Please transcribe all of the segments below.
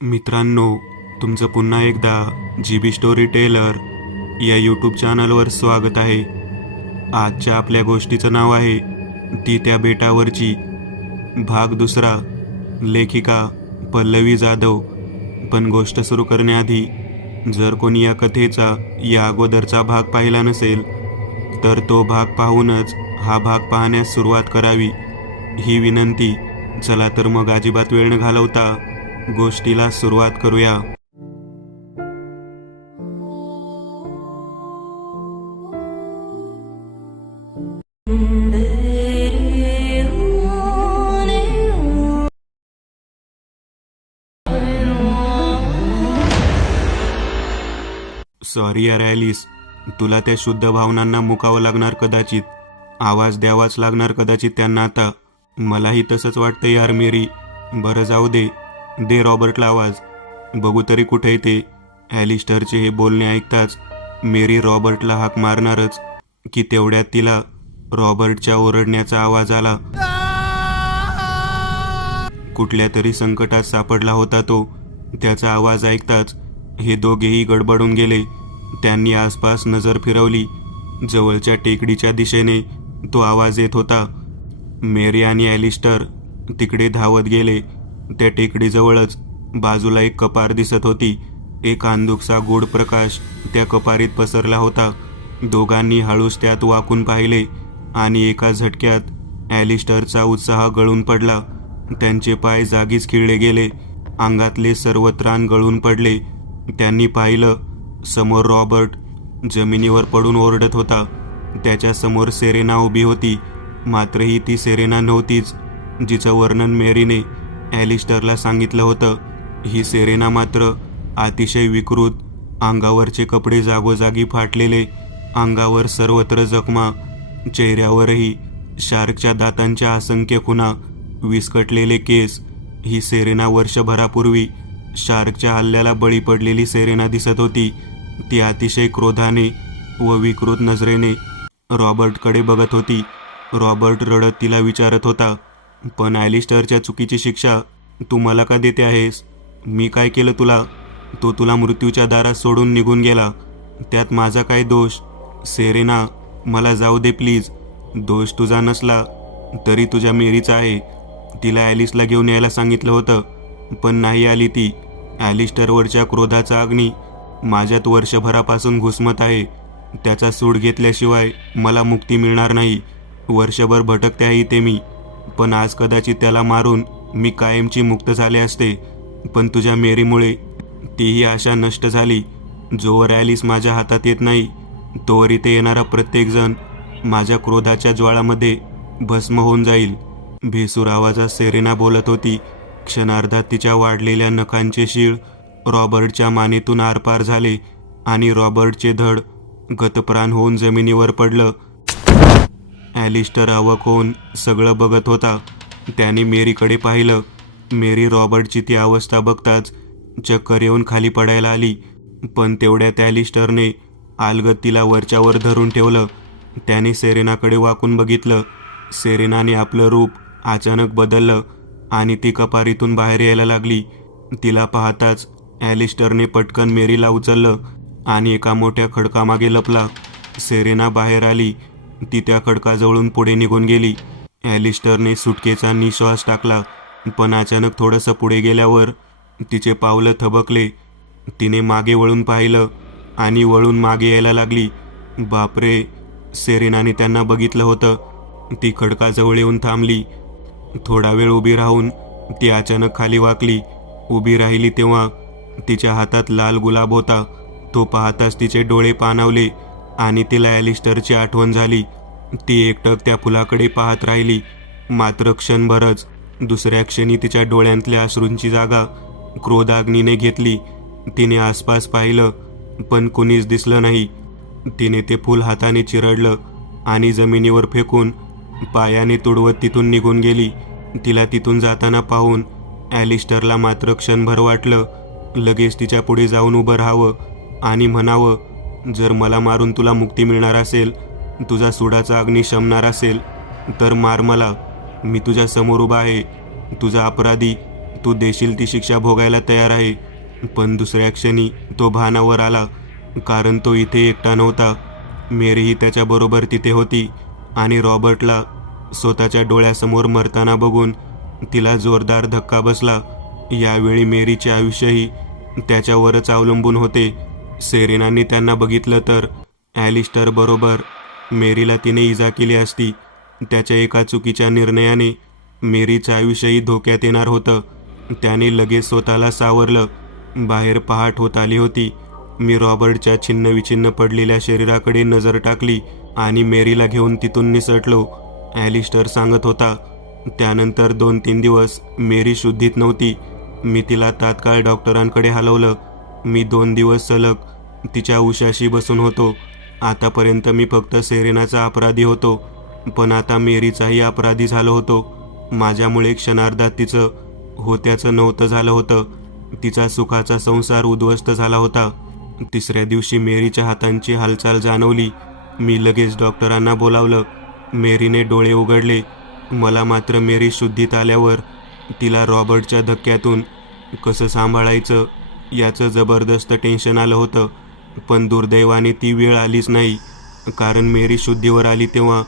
मित्रांनो, तुमचं पुन्हा एकदा GB स्टोरी टेलर या यूट्यूब चॅनलवर स्वागत आहे. आजच्या आपल्या गोष्टीचं नाव आहे ती त्या बेटावरची. भाग दुसरा. लेखिका पल्लवी जाधव. पण गोष्ट सुरू करण्याआधी जर कोणी या कथेचा या अगोदरचा भाग पाहिला नसेल तर तो भाग पाहूनच हा भाग पाहण्यास सुरुवात करावी, ही विनंती. चला तर मग अजिबात वेळ न घालवता गोष्टीला सुरुवात करूया. सॉरी यार ॲलिस, तुला त्या शुद्ध भावनांना मुकावं लागणार कदाचित, आवाज द्यावाच लागणार कदाचित त्यांना आता. मलाही तसंच वाटतं यार मेरी. बरं जाऊ दे, दे रॉबर्टला आवाज, बघू तरी कुठे ते. ॲलिस्टरचे हे बोलणे ऐकताच मेरी रॉबर्टला हाक मारणारच की तेवढ्यात तिला रॉबर्टच्या ओरडण्याचा आवाज आला. कुठल्या तरी संकटात सापडला होता तो. त्याचा आवाज ऐकताच हे दोघेही गडबडून गेले. त्यांनी आसपास नजर फिरवली. जवळच्या टेकडीच्या दिशेने तो आवाज येत होता. मेरी आणि ॲलिस्टर तिकडे धावत गेले. त्या टेकडीजवळच बाजूला एक कपार दिसत होती. एक अंधुकसा गूढ प्रकाश त्या कपारीत पसरला होता. दोघांनी हळूच त्यात वाकून पाहिले आणि एका झटक्यात ॲलिस्टरचा उत्साह गळून पडला. त्यांचे पाय जागीच खिळले गेले. अंगातले सर्व त्राण गळून पडले. त्यांनी पाहिलं, समोर रॉबर्ट जमिनीवर पडून ओरडत होता. त्याच्या समोर सेरेना उभी होती. मात्र ही ती सेरेना नव्हतीच जिचं वर्णन मेरीने ॲलिस्टरला सांगितलं होतं. ही सेरेना मात्र अतिशय विकृत, अंगावरचे कपडे जागोजागी फाटलेले, अंगावर सर्वत्र जखमा, चेहऱ्यावरही शार्कच्या दातांच्या असंख्य खुणा, विस्कटलेले केस. ही सेरेना वर्षभरापूर्वी शार्कच्या हल्ल्याला बळी पडलेली सेरेना दिसत होती. ती अतिशय क्रोधाने व विकृत नजरेने रॉबर्टकडे बघत होती. रॉबर्ट रडत तिला विचारत होता, पण ॲलिस्टरच्या चुकीची शिक्षा तू मला का देते आहेस? मी काय केलं तुला? तो तुला मृत्यूच्या दारात सोडून निघून गेला, त्यात माझा काय दोष? सेरेना, मला जाऊ दे प्लीज. दोष तुझा नसला तरी तुझ्या मेरीचा आहे. तिला ॲलिसला घेऊन यायला सांगितलं होतं, पण नाही आली ती. ॲलिस्टरवरच्या क्रोधाचा अग्नी माझ्यात वर्षभरापासून घुसमत आहे. त्याचा सूड घेतल्याशिवाय मला मुक्ती मिळणार नाही. वर्षभर भटकते आहे इथे मी, पण आज कदाचित त्याला मारून मी कायमची मुक्त झाले असते. पण तुझ्या मेरीमुळे तीही आशा नष्ट झाली. जोवर ॲलिस माझ्या हातात येत नाही तोवर इथे येणारा प्रत्येकजण माझ्या क्रोधाच्या ज्वाळामध्ये भस्म होऊन जाईल. भेसूर आवाजात सेरेना बोलत होती. क्षणार्धात तिच्या वाढलेल्या नखांचे शीळ रॉबर्टच्या मानेतून आरपार झाले आणि रॉबर्टचे धड गतप्राण होऊन जमिनीवर पडलं. ॲलिस्टर अवाक होऊन सगळं बघत होता. त्याने मेरीकडे पाहिलं. मेरी रॉबर्टची ती अवस्था बघताच चक्कर येऊन खाली पडायला आली. पण तेवढ्यात ॲलिस्टरने अलगद तिला वरच्यावर धरून ठेवलं. त्याने सेरेनाकडे वाकून बघितलं. सेरेनाने आपलं रूप अचानक बदललं आणि ती कपारीतून बाहेर यायला लागली. तिला पाहताच ॲलिस्टरने पटकन मेरीला उचललं आणि एका मोठ्या खडकामागे लपला. सेरेना बाहेर आली. ती त्या खडकाजवळून पुढे निघून गेली. ॲलिस्टरने सुटकेचा निश्वास टाकला, पण अचानक थोडंसं पुढे गेल्यावर तिचे पावलं थबकले. तिने मागे वळून पाहिलं आणि वळून मागे यायला लागली. बापरे, सेरेनाने त्यांना बघितलं होतं. ती खडकाजवळ येऊन थांबली. थोडा वेळ उभी राहून ती अचानक खाली वाकली. उभी राहिली तेव्हा तिच्या हातात लाल गुलाब होता. तो पाहताच तिचे डोळे पाणावले आणि तिला ॲलिस्टरची आठवण झाली. ती एकटक त्या फुलाकडे पाहत राहिली. मात्र क्षणभरच दुसऱ्या क्षणी तिच्या डोळ्यांतल्या अश्रूंची जागा क्रोधाग्नीने घेतली. तिने आसपास पाहिलं, पण कुणीच दिसलं नाही. तिने ते फूल हाताने चिरडलं आणि जमिनीवर फेकून पायाने तुडवत तिथून निघून गेली. तिला तिथून जाताना पाहून ॲलिस्टरला मात्र क्षणभर वाटलं लगेच तिच्या पुढे जाऊन उभं राहावं आणि म्हणावं, जर मला मारून तुला मुक्ती मिळणार असेल, तुझा सुडाचा अग्नी शमणार असेल तर मार मला. मी तुझ्या समोर उभा आहे. तुझा अपराधी तू देशील ती शिक्षा भोगायला तयार आहे. पण दुसऱ्या क्षणी तो भानावर आला, कारण तो इथे एकटा नव्हता. मेरीही त्याच्याबरोबर तिथे होती आणि रॉबर्टला स्वतःच्या डोळ्यासमोर मरताना बघून तिला जोरदार धक्का बसला. यावेळी मेरीचे आयुष्यही त्याच्यावरच अवलंबून होते. सेरेनाने त्यांना बघितलं तर ॲलिस्टर बरोबर मेरीला तिने इजा केली असती. त्याच्या एका चुकीच्या निर्णयाने मेरीचं आयुष्यही धोक्यात येणार होतं. त्याने लगेच स्वतःला सावरलं. बाहेर पहाट होत आली होती. मी रॉबर्टच्या छिन्नविछिन्न पडलेल्या शरीराकडे नजर टाकली आणि मेरीला घेऊन तिथून निसटलो. ॲलिस्टर सांगत होता, त्यानंतर 2-3 दिवस मेरी शुद्धीत नव्हती. मी तिला तात्काळ डॉक्टरांकडे हलवलं. मी 2 दिवस सलग तिच्या उशाशी बसून होतो. आतापर्यंत मी फक्त सेरेनाचा अपराधी होतो, पण आता मेरीचाही अपराधी झालो होतो. माझ्यामुळे क्षणार्धात तिचं होत्याचं नव्हतं झालं होतं. तिचा सुखाचा संसार उद्ध्वस्त झाला होता. तिसऱ्या दिवशी मेरीच्या हातांची हालचाल जाणवली. मी लगेच डॉक्टरांना बोलावलं. मेरीने डोळे उघडले. मला मात्र मेरी शुद्धीत आल्यावर तिला रॉबर्टच्या धक्क्यातून कसं सांभाळायचं याचं जबरदस्त टेन्शन आलं होतं. पण दुर्दैवाने ती वेळ आलीच नाही, कारण मेरी शुद्धीवर आली तेव्हा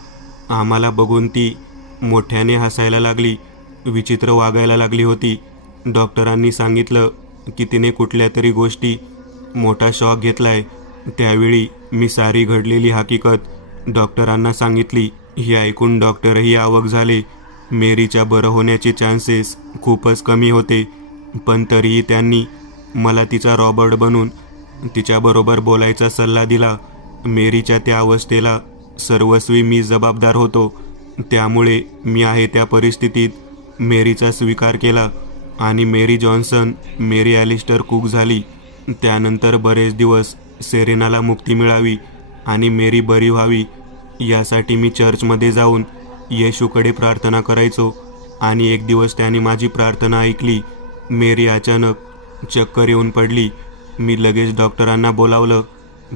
आम्हाला बघून ती मोठ्याने हसायला लागली, विचित्र वागायला लागली होती. डॉक्टरांनी सांगितलं की तिने कुठल्या तरी गोष्टी मोठा शॉक घेतलाय. त्यावेळी मी सारी घडलेली हकीकत डॉक्टरांना सांगितली. हे ऐकून डॉक्टरही अवाक झाले. मेरीच्या बरं होण्याचे चान्सेस खूपच कमी होते, पण तरीही त्यांनी मला तिचा रॉबर्ट बनून तिच्याबरोबर बोलायचा सल्ला दिला. मेरीच्या त्या अवस्थेला सर्वस्वी मी जबाबदार होतो. त्यामुळे मी आहे त्या परिस्थितीत मेरीचा स्वीकार केला आणि मेरी जॉन्सन मेरी ॲलिस्टर कूक झाली. त्यानंतर बरेच दिवस सेरेनाला मुक्ती मिळावी आणि मेरी बरी व्हावी यासाठी मी चर्चमध्ये जाऊन येशूकडे प्रार्थना करायचो. आणि एक दिवस त्याने माझी प्रार्थना ऐकली. मेरी अचानक चक्कर येऊन पडली. मी लगेच डॉक्टरांना बोलावलं.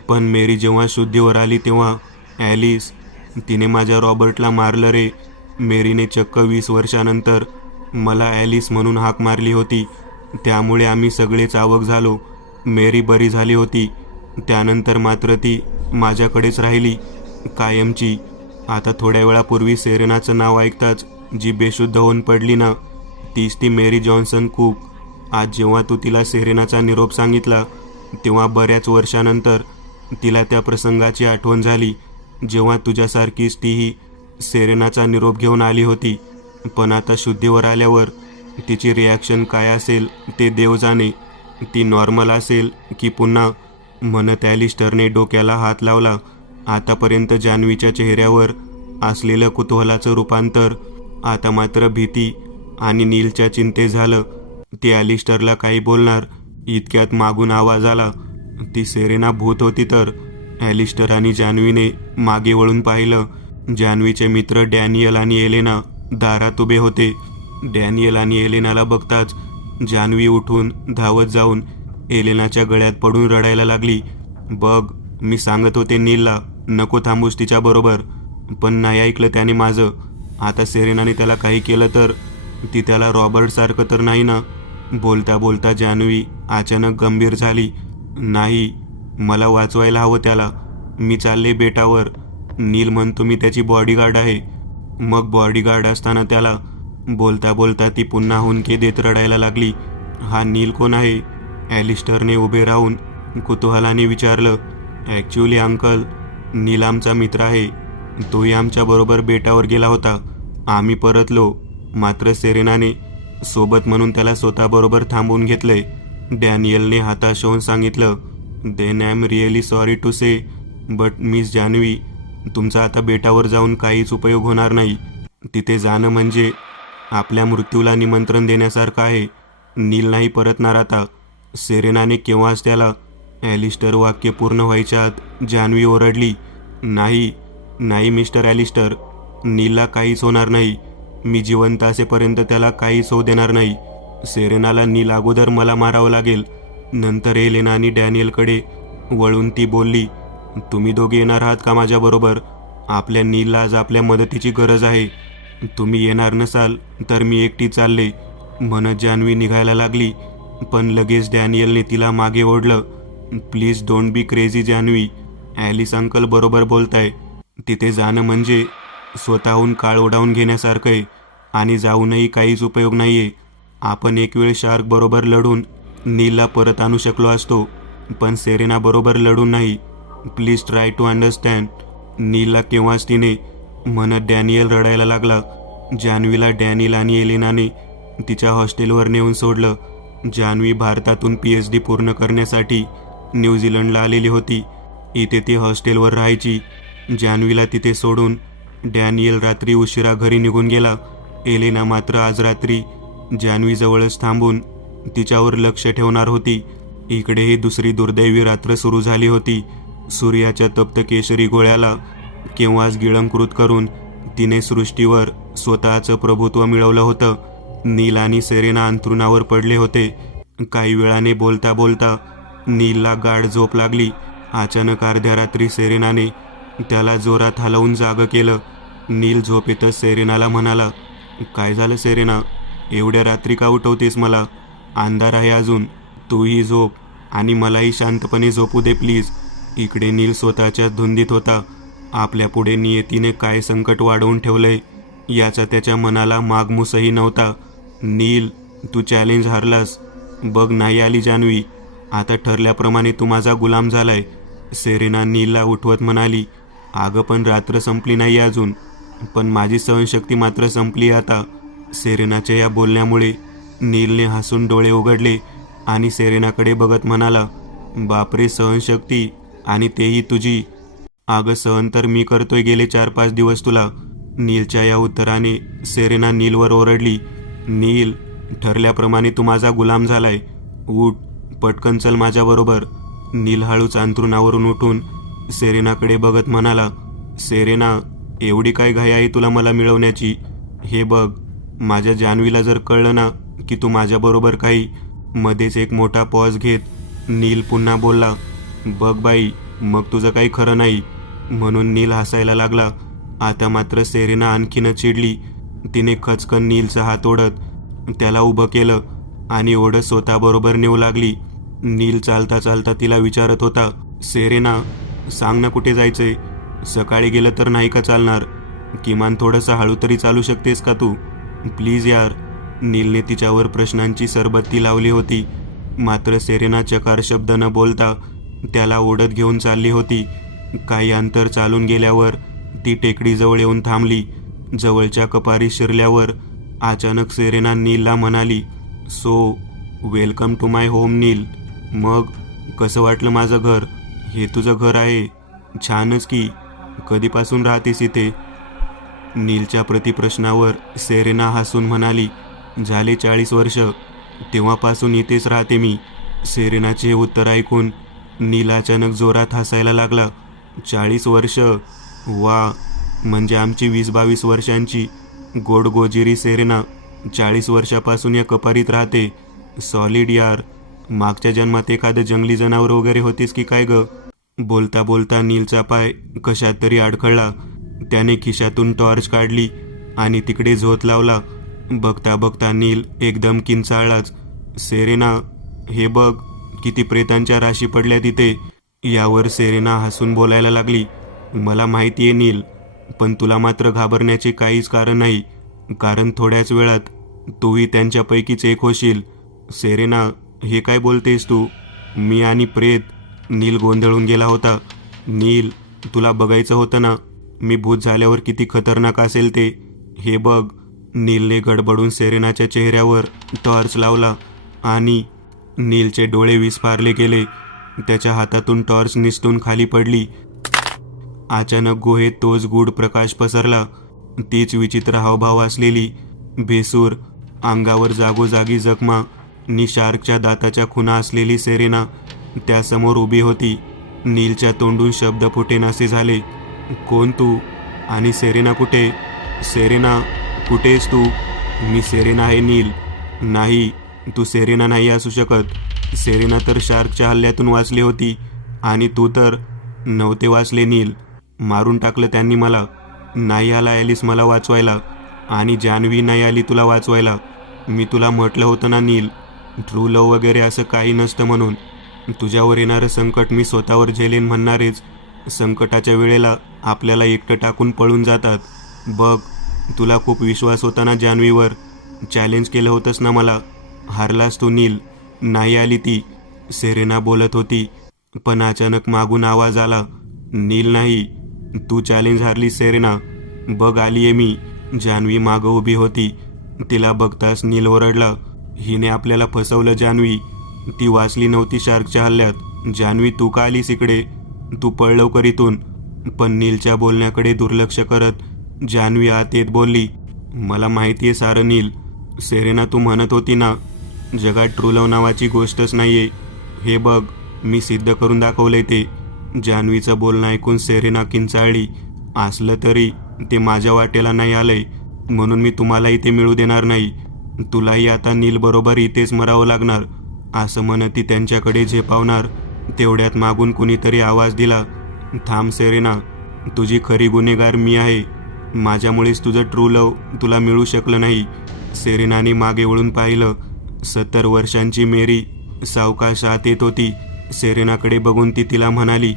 पण मेरी जेव्हा शुद्धीवर आली तेव्हा ॲलिस, तिने माझ्या रॉबर्टला मारलं रे. मेरीने चक्क 20 वर्षानंतर मला ॲलिस म्हणून हाक मारली होती. त्यामुळे आम्ही सगळेच अवाक झालो. मेरी बरी झाली होती. त्यानंतर मात्र ती माझ्याकडेच राहिली कायमची. आता थोड्या वेळापूर्वी सेरेनाचं नाव ऐकताच जी बेशुद्ध होऊन पडली ना, तीच ती मेरी जॉन्सन कूक. आज जेव्हा तू तिला सेरेनाचा निरोप सांगितला तेव्हा बऱ्याच वर्षानंतर तिला त्या प्रसंगाची आठवण झाली, जेव्हा तुझ्यासारखीच तीही सेरेनाचा निरोप घेऊन आली होती. पण आता शुद्धीवर आल्यावर तिची रिॲक्शन काय असेल ते देव जाणे. ती नॉर्मल असेल की पुन्हा, म्हणत ॲलिस्टरने डोक्याला हात लावला. आतापर्यंत जान्हवीच्या चेहऱ्यावर असलेलं कुतूहलाचं रूपांतर आता मात्र भीती आणि नीलच्या चिंतेत झालं. ती ॲलिस्टरला काही बोलणार इतक्यात मागून आवाज आला. ती सेरेना भूत होती तर ॲलिस्टर आणि जान्हवीने मागे वळून पाहिलं. जान्हवीचे मित्र डॅनियल आणि एलेना दारात उभे होते. डॅनियल आणि एलेनाला बघताच जान्हवी उठून धावत जाऊन एलेनाच्या गळ्यात पडून रडायला लागली. बघ, मी सांगत होते नीलला नको थांबूस तिच्याबरोबर, पण नाही ऐकलं त्याने माझं. आता सेरेनाने त्याला काही केलं तर ती त्याला रॉबर्टसारखं तर नाही ना. बोलता बोलता जान्हवी अचानक गंभीर झाली. नाही, मला वाचवायला हवं त्याला. मी चालले बेटावर. नील म्हणतो मी त्याची बॉडीगार्ड आहे. मग बॉडीगार्ड असताना त्याला. बोलता बोलता ती पुन्हा हुंदके देत रडायला लागली. हा नील कोण आहे? ॲलिस्टरने उभे राहून कुतूहलाने विचारलं. ॲक्च्युली अंकल, नील आमचा मित्र आहे. तोही आमच्याबरोबर बेटावर गेला होता. आम्ही परतलो, मात्र सेरेनाने सोबत म्हणून त्याला स्वतःबरोबर थांबवून घेतलंय. डॅनियलने हताश होऊन सांगितलं. Then I am really sorry to say, but miss Janhavi, तुमचा आता बेटावर जाऊन काहीच उपयोग होणार नाही. तिथे जाणं म्हणजे आपल्या मृत्यूला निमंत्रण देण्यासारखं आहे. नील नाही परतणार आता. सेरेनाने केव्हाच त्याला. ॲलिस्टर वाक्य पूर्ण व्हायच्या आत जान्हवी ओरडली. नाही नाही मिस्टर ॲलिस्टर, नीलला काहीच होणार नाही. मी जिवंत असेपर्यंत त्याला काहीच होऊ देणार नाही. सेरेनाला नील अगोदर मला मारावं लागेल. नंतर एलेना आणि डॅनियलकडे वळून ती बोलली, तुम्ही दोघे येणार आहात का माझ्याबरोबर? आपल्या नीलला आज आपल्या मदतीची गरज आहे. तुम्ही येणार नसाल तर मी एकटी चालले. म्हणत जान्हवी निघायला लागली, पण लगेच डॅनियलने तिला मागे ओढलं. Please don't be crazy Janhavi, Alice uncle बरोबर बोलताय. तिथे जाणं म्हणजे स्वतःहून काळ ओढावून घेण्यासारखं आहे आणि जाऊनही काहीच उपयोग नाही आहे. आपण एक वेळ शार्क बरोबर लढून नीलला परत आणू शकलो असतो, पण सेरेना बरोबर लढून नाही. Please try to understand. नीलला केव्हाच तिने म्हणत डॅनियल रडायला लागला. जान्हवीला डॅनियल आणि एलेनाने तिच्या हॉस्टेलवर नेऊन सोडलं. जान्हवी भारतातून PhD पूर्ण करण्यासाठी न्यूझीलंडला आलेली होती. इथे ती हॉस्टेलवर राहायची. जान्हवीला तिथे सोडून डॅनियल रात्री उशिरा घरी निघून गेला. एलेना मात्र आज रात्री जान्हवीजवळच थांबून तिच्यावर लक्ष ठेवणार होती. इकडेही दुसरी दुर्दैवी रात्र सुरू झाली होती. सूर्याच्या तप्त केशरी गोळ्याला केव्हाच गिळंकृत करून तिने सृष्टीवर स्वतःचं प्रभुत्व मिळवलं होतं. नील आणि सेरेना अंथरुणावर पडले होते. काही वेळाने बोलता बोलता नीलला गाढ झोप लागली. अचानक अर्ध्या रात्री सेरेनाने त्याला जोरात हलवून जागं केलं. नील झोपेतच सेरेनाला म्हणाला, काय झालं सेरेना, एवढ्या रात्री का उठवतेस मला? अंधार आहे अजून, तूही झोप आणि मलाही शांतपणे झोपू दे प्लीज. इकडे नील स्वतःच्या धुंदीत होता. आपल्या पुढे नियतीने काय संकट वाढवून ठेवलंय याचा त्याच्या मनाला मागमूसही नव्हता. नील, तू चॅलेंज हारलास. बघ नाही आली जान्हवी, आता ठरल्याप्रमाणे तू माझा गुलाम झालाय. सेरेना नीलला उठवत म्हणाली, अगं पण रात्र संपली नाही अजून, पण माझी सहनशक्ती मात्र संपली आता. सेरेनाच्या या बोलण्यामुळे नीलने हसून डोळे उघडले आणि सेरेनाकडे बघत म्हणाला, बापरे, सहनशक्ती आणि तेही तुझी? अगं सहन तर मी करतोय गेले 4-5 दिवस तुला. नीलच्या या उत्तराने सेरेना नीलवर ओरडली, नील, ठरल्याप्रमाणे तू माझा गुलाम झालाय. उठ, पटकन चल माझ्याबरोबर. नील हळूच अंथरुणावरून उठून सेरेनाकडे बघत म्हणाला, सेरेना, एवढी काय घाई आहे तुला मला मिळवण्याची? हे बघ, माझ्या जान्हवीला जर कळलं ना की तू माझ्याबरोबर काही. मध्येच एक मोठा पॉज घेत नील पुन्हा बोलला, बघ बाई, मग तुझं काही खरं नाही. म्हणून नील हसायला लागला. आता मात्र सेरेना आणखीनच चिडली. तिने खचकन नीलचा हात ओढत त्याला उभं केलं आणि ओढत स्वतःबरोबर नेऊ लागली. नील चालता चालता तिला विचारत होता, सेरेना, सांग ना कुठे जायचंय? सकाळी गेलं तर नाही का चालणार? किमान थोडंसं हळू तरी चालू शकतेस का तू? प्लीज यार. नीलने तिच्यावर प्रश्नांची सरबत्ती लावली होती, मात्र सेरेना चकार शब्द न बोलता त्याला ओढत घेऊन चालली होती. काही अंतर चालून गेल्यावर ती टेकडीजवळ येऊन थांबली. जवळच्या कपारी शिरल्यावर अचानक सेरेना नीलला म्हणाली, so welcome to my home Neel. मग कसं वाटलं माझं घर? हे तुझं घर आहे? छानच की. कधीपासून राहतेस इथे? नीलच्या प्रतिप्रश्नावर सेरेना हसून म्हणाली, झाले 40 वर्ष, तेव्हापासून इथेच राहते मी. सेरेनाचे उत्तर ऐकून नील अचानक जोरात हसायला लागला. 40 वर्ष? वा, म्हणजे आमची 20-22 वर्षांची गोडगोजिरी सेरेना 40 वर्षापासून या कपारीत राहते. सॉलिड यार. मागच्या जन्मात एखादं जंगली जनावर वगैरे होतीस की काय ग? बोलता बोलता नीलचा पाय कशात तरी अडखळला. त्याने खिशातून टॉर्च काढली आणि तिकडे झोत लावला. बघता बघता नील एकदम किंचाळलाच. सेरेना, हे बघ, किती प्रेतांच्या राशी पडल्या तिथे. यावर सेरेना हसून बोलायला लागली, मला माहिती आहे नील, पण तुला मात्र घाबरण्याचे काहीच कारण नाही, कारण थोड्याच वेळात तूही त्यांच्यापैकीच एक होशील. सेरेना, हे काय बोलतेस तू? मी आणि प्रेत? नील गोंधळून गेला होता. नील, तुला बघायचं होतं ना मी भूत झाल्यावर किती खतरनाक असेल ते. हे बघ. नीलने गडबडून सेरेनाच्या चेहऱ्यावर टॉर्च लावला आणि नीलचे डोळे विस्फारले गेले. त्याच्या हातातून टॉर्च निसटून खाली पडली. अचानक गुहेत तोच गूढ प्रकाश पसरला. तीच विचित्र हावभाव असलेली, भेसूर, अंगावर जागोजागी जखमा नि शार्कच्या दाताच्या खुणा असलेली सेरेना त्यासमोर उभी होती. नीलच्या तोंडून शब्द फुटेनासे झाले. कोण तू? आणि सेरेना कुठे? सेरेना, कुठेस तू? मी सेरेना आहे नील. नाही, तू सेरेना नाही असू शकत. सेरेना तर शार्कच्या हल्ल्यातून वाचली होती आणि तू तर नव्हते वाचले नील. मारून टाकलं त्यांनी मला. नाही आला ॲलिस मला वाचवायला आणि जान्हवी नाही आली तुला वाचवायला. मी तुला म्हटलं होतं ना नील, ट्रू लव वगैरे असं काही नसतं म्हणून. तुझ्यावर येणारं संकट मी स्वतःवर झेलेन म्हणणारेच संकटाच्या वेळेला आपल्याला एकटं टाकून पळून जातात. बघ, तुला खूप विश्वास होता ना जान्हवीवर. चॅलेंज केलं होतंस ना मला. हारलास तू नील. नाही आली ती. सेरेना बोलत होती, पण अचानक मागून आवाज आला, नील नाही, तू चॅलेंज हारली सेरेना. बघ आलीये मी. जान्हवी मागं उभी होती. तिला बघताच नील ओरडला, हिने आपल्याला फसवलं जान्हवी. ती वाचली नव्हती शार्कच्या हल्ल्यात. जान्हवी तू का आलीस इकडे? तू पळ लवकर इथून. पण नीलच्या बोलण्याकडे दुर्लक्ष करत जान्हवी आत येत बोलली, मला माहितीये सारं नील. सेरेना तू म्हणत होती ना जगात ट्रू लव्ह नावाची गोष्टच नाहीये. हे बघ, मी सिद्ध करून दाखवलंय ते. जान्हवीचं बोलणं ऐकून सेरेना किंचाळली, असलं तरी ते माझ्या वाटेला नाही आलंय, म्हणून मी तुम्हालाही ते मिळू देणार नाही. तुलाही आता नील बरोबर इथेच मरावं लागणार. असं म्हणत ती त्यांच्याकडे झेपावणार तेवढ्यात मागून कुणीतरी आवाज दिला, थांब सेरेना, तुझी खरी गुन्हेगार मी आहे. माझ्यामुळेच तुझं ट्रू लव्ह तुला मिळू शकलं नाही. सेरेनाने मागे वळून पाहिलं. 70 वर्षांची मेरी सावकाश आत येत होती. सेरेनाकडे बघून ती तिला म्हणाली,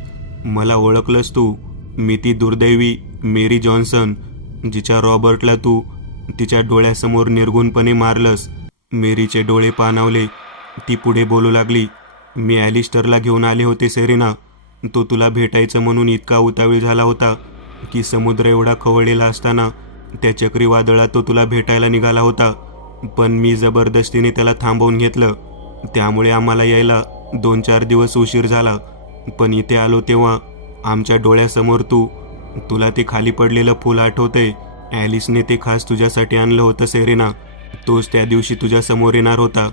मला ओळखलंस तू? मी ती दुर्दैवी मेरी जॉन्सन, जिच्या रॉबर्टला तू तिच्या डोळ्यासमोर निर्गुणपणे मारलंस. मेरीचे डोळे पाणावले. ती पुढे बोलू लागली, मी ॲलिस्टरला घेऊन आले होते सेरेना. तो तुला भेटायचं म्हणून इतका उतावीळ झाला होता की समुद्र एवढा खवळलेला असताना त्या चक्रीवादळात तो तुला भेटायला निघाला होता. पण मी जबरदस्तीने त्याला थांबवून घेतलं. त्यामुळे आम्हाला यायला 2-4 दिवस उशीर झाला. पण इथे आलो तेव्हा आमच्या डोळ्यासमोर तुला ते खाली पडलेलं फूल आठवतंय? ॲलिसने ते खास तुझ्यासाठी आणलं होतं सेरेना. तोच त्या दिवशी तुझ्या समोर येणार होता.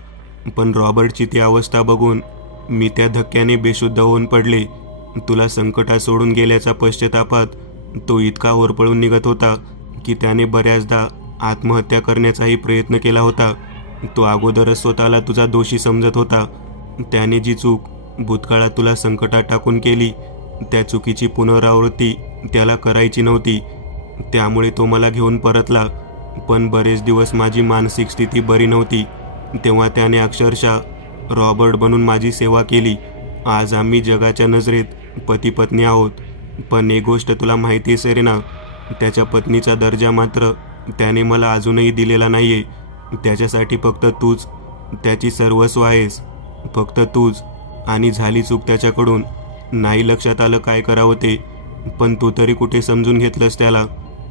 पण रॉबर्टची ती अवस्था बघून मी त्या धक्क्याने बेशुद्ध होऊन पडले. तुला संकटात सोडून गेल्याच्या पश्चातापात तो इतका होरपळून निघत होता की त्याने बऱ्याचदा आत्महत्या करण्याचाही प्रयत्न केला होता. तो अगोदरच स्वतःला तुझा दोषी समजत होता. त्याने जी चूक भूतकाळात तुला संकटात टाकून केली त्या चुकीची पुनरावृत्ती त्याला करायची नव्हती. त्यामुळे तो मला घेऊन परतला. पण बरेच दिवस माझी मानसिक स्थिती बरी नव्हती. तेव्हा त्याने अक्षरशः रॉबर्ट बनून माझी सेवा केली. आज आम्ही जगाच्या नजरेत पती पत्नी आहोत. पण एक गोष्ट तुला माहिती आहे सेरेना, त्याच्या पत्नीचा दर्जा मात्र त्याने मला अजूनही दिलेला नाहीये. त्याच्यासाठी फक्त तूच त्याची सर्वस्व आहेस. फक्त तूच. आणि झाली चूक त्याच्याकडून. नाही लक्षात आलं काय करावं ते. पण तू तरी कुठे समजून घेतलंस त्याला.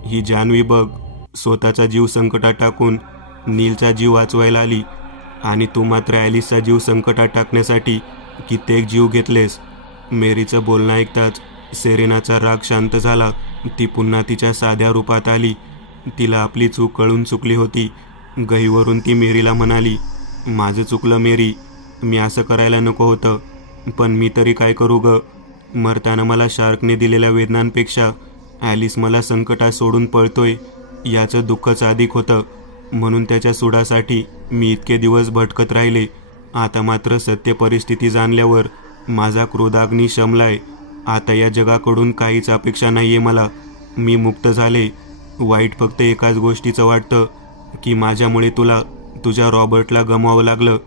ही जान्हवी बघ, स्वतःचा जीव संकटात टाकून नीलचा जीव वाचवायला आली. आणि तू मात्र ॲलिसचा जीव संकटात टाकण्यासाठी कित्येक जीव घेतलेस. मेरीचं बोलणं ऐकताच सेरेनाचा राग शांत झाला. ती पुन्हा तिच्या साध्या रूपात आली. तिला आपली चूक कळून चुकली होती. गहीवरून ती मेरीला म्हणाली, माझं चुकलं मेरी, मी असं करायला नको होतं. पण मी तरी काय करू ग? मरताना मला शार्कने दिलेल्या वेदनांपेक्षा ॲलिस मला संकटात सोडून पळतोय याचं दुःखच अधिक होतं. म्हणून त्याच्या सुडासाठी मी इतके दिवस भटकत राहिले. आता मात्र सत्य परिस्थिती जाणल्यावर माझा क्रोधाग्नी शमलाय. आता या जगाकडून काहीच अपेक्षा नाहीये मला. मी मुक्त झाले. वाईट फक्त एकाच गोष्टीचं वाटतं की माझ्यामुळे तुला तुझ्या रॉबर्टला गमावं लागलं.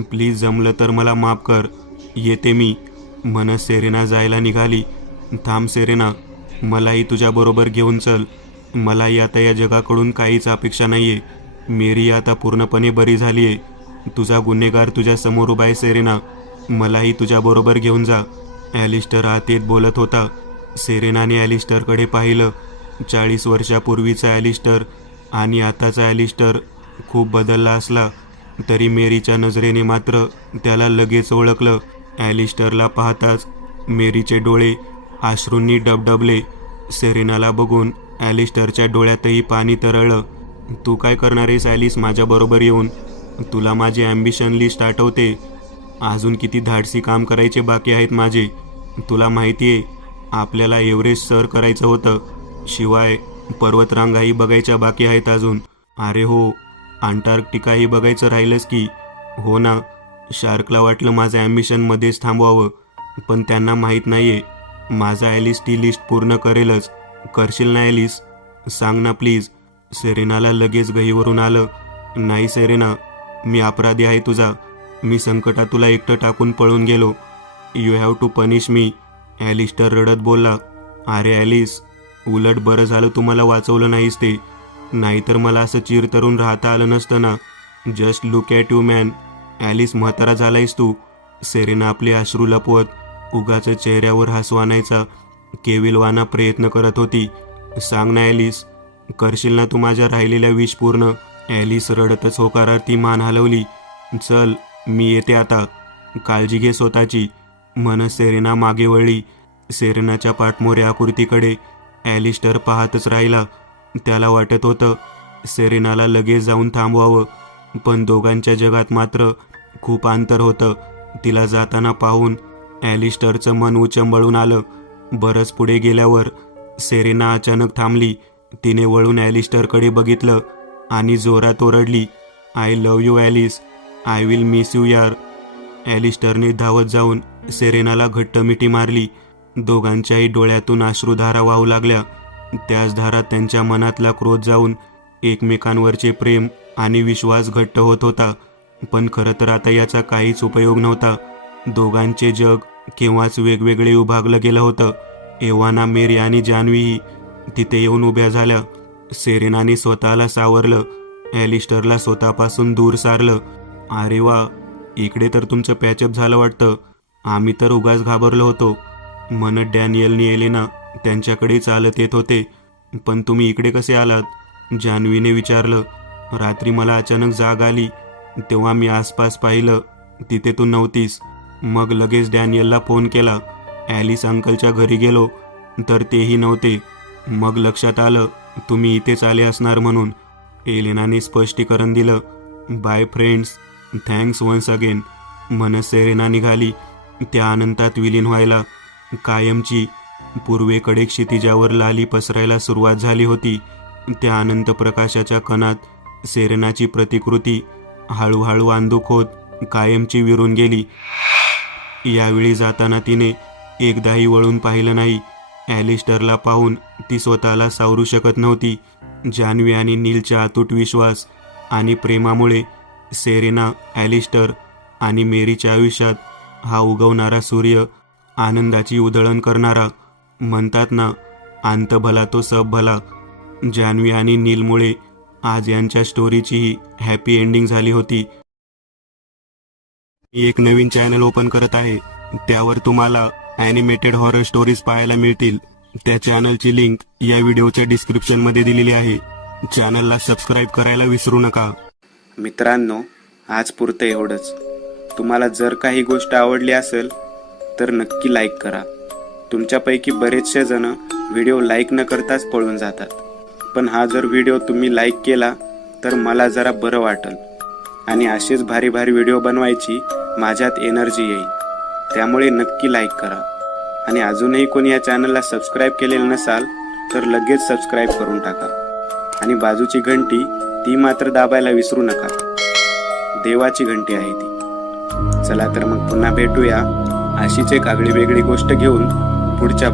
प्लीज जमलं तर मला माफ कर. येते मी. म्हणत सेरेना जायला निघाली. थांब सेरेना, मलाही तुझ्याबरोबर घेऊन चल. मलाही आता या जगाकडून काहीच अपेक्षा नाहीये. मेरी आता पूर्णपणे बरी झाली आहे. तुझा गुन्हेगार तुझ्या समोर उभा आहे सेरेना. मलाही तुझ्याबरोबर घेऊन जा. ॲलिस्टर आत येत बोलत होता. सेरेनाने ॲलिस्टरकडे पाहिलं. 40 वर्षापूर्वीचा ॲलिस्टर आणि आताचा ॲलिस्टर खूप बदलला असला तरी मेरीच्या नजरेने मात्र त्याला लगेच ओळखलं. ॲलिस्टरला पाहताच मेरीचे डोळे अश्रूंनी डबडबले. सेरेनाला बघून ॲलिस्टरच्या डोळ्यातही पाणी तरळलं. तू काय करणार आहेस ॲलिस माझ्याबरोबर येऊन? तुला माझी ॲम्बिशन लिस्ट आठवते? अजून किती धाडसी काम करायचे बाकी आहेत माझे. तुला माहिती आहे आपल्याला एव्हरेस्ट सर करायचं होतं. शिवाय पर्वतरांगाही बघायच्या बाकी आहेत अजून. अरे हो, अंटार्क्टिकाही बघायचं राहिलंच की. हो ना. शार्कला वाटलं माझं ॲम्बिशन मध्येच थांबवावं. पण त्यांना माहीत नाही आहे माझा ॲलिस ती लिस्ट पूर्ण करेलच. करशील ना ॲलिस? सांग ना प्लीज. सेरेनाला लगेच गहीवरून आलं. नाही सेरेना, मी अपराधी आहे तुझा. मी संकटात तुला एकटं टाकून पळून गेलो. You have to punish me. ॲलिस्टर रडत बोलला. अरे ॲलिस, उलट बरं झालं तुम्हाला वाचवलं नाहीस ते. नाहीतर मला असं चिरतरून राहता आलं नसतं ना. Just look at you man. Alice, म्हातारा झालायस तू. सेरेना आपले अश्रू लपवत उगाच चेहऱ्यावर हसू आणायचा केविलवाना प्रयत्न करत होती. सांग ना ॲलिस, करशील ना तू माझ्या राहिलेल्या विष पूर्ण? ॲलिस रडतच होकारार्थी मान हलवली. चल, मी येते आता. काळजी घे स्वतःची, म्हणत सेरेना मागे वळली. सेरेनाच्या पाठमोऱ्या आकृतीकडे ॲलिस्टर पाहतच राहिला. त्याला वाटत होतं सेरेनाला लगेच जाऊन थांबवावं, पण दोघांच्या जगात मात्र खूप अंतर होतं. तिला जाताना पाहून ॲलिस्टरचं मन उचंबळून आलं. बरंच पुढे गेल्यावर सेरेना अचानक थांबली. तिने वळून ॲलिस्टरकडे बघितलं आणि जोरात ओरडली, I love you Alice, I will miss you यार. ॲलिस्टरने धावत जाऊन सेरेनाला घट्ट मिठी मारली. दोघांच्याही डोळ्यातून अश्रुधारा वाहू लागल्या. त्याच धारात त्यांच्या मनातला क्रोध जाऊन एकमेकांवरचे प्रेम आणि विश्वास घट्ट होत होता. पण खरं तर आता याचा काहीच उपयोग नव्हता. दोघांचे जग केव्हाच वेगवेगळे विभागलं गेलं होतं. एव्हाना मेरी आणि जान्हवीही तिथे येऊन उभ्या झाल्या. सेरेनाने स्वतःला सावरलं, ॲलिस्टरला स्वतःपासून दूर सारलं. अरे वा, इकडे तर तुमचं पॅचअप झालं वाटतं. आम्ही तर उगाच घाबरलो होतो, म्हणत डॅनियलनी एलेना त्यांच्याकडे चालत येत होते. पण तुम्ही इकडे कसे आलात? जान्हवीने विचारलं. रात्री मला अचानक जाग आली, तेव्हा मी आसपास पाहिलं, तिथे तू नव्हतीस. मग लगेच डॅनियलला फोन केला. ॲलिस अंकलच्या घरी गेलो तर तेही नव्हते. मग लक्षात आलं तुम्ही इथेच आले असणार म्हणून. एलेनाने स्पष्टीकरण दिलं. Bye friends, thanks once again, म्हणत सेरेना निघाली त्या अनंतात विलीन व्हायला. कायमची पूर्वेकडे क्षितिजावर लाली पसरायला सुरुवात झाली होती. त्या अनंत प्रकाशाच्या कणात सेरेनाची प्रतिकृती हळूहळू अंधुक होत कायमची विरून गेली. यावेळी जाताना तिने एकदाही वळून पाहिलं नाही. ॲलिस्टरला पाहून ती स्वतःला सावरू शकत नव्हती. जान्हवी आणि नीलच्या अतूट विश्वास आणि प्रेमामुळे सेरेना, ॲलिस्टर आणि मेरीच्या आयुष्यात हा उगवणारा सूर्य, आनंदाची उधळण करणारा, म्हणतात ना, अंत भला तो सब भला. जान्हवी आणि नीलमुळे आज यांच्या स्टोरीचीही हॅपी एंडिंग झाली होती. मी एक नवीन चॅनल ओपन करत आहे, त्यावर तुम्हाला ॲनिमेटेड हॉरर स्टोरीज पाहायला मिळतील. त्या चॅनलची लिंक या व्हिडिओच्या डिस्क्रिप्शनमध्ये दिलेली आहे. चॅनलला सबस्क्राईब करायला विसरू नका. मित्रांनो, आज पुरतं एवढंच. तुम्हाला जर काही गोष्ट आवडली असेल तर नक्की लाईक करा. तुमच्यापैकी बरेचसे जण व्हिडिओ लाईक न करताच पळून जातात, पण हा जर व्हिडिओ तुम्ही लाईक केला तर मला जरा बरं वाटेल आणि असेच भारी भारी व्हिडिओ बनवायची माझ्यात एनर्जी येईल. त्यामुळे नक्की लाईक करा. आणि अजूनही कोणी या चॅनलला सबस्क्राईब केलेलं नसाल तर लगेच सबस्क्राईब करून टाका. आणि बाजूची घंटी ती मात्र दाबायला विसरू नका. देवाची घंटी आहे ती. चला तर मग पुन्हा भेटूया अशीच एक आगळी वेगळी गोष्ट घेऊन पुढच्या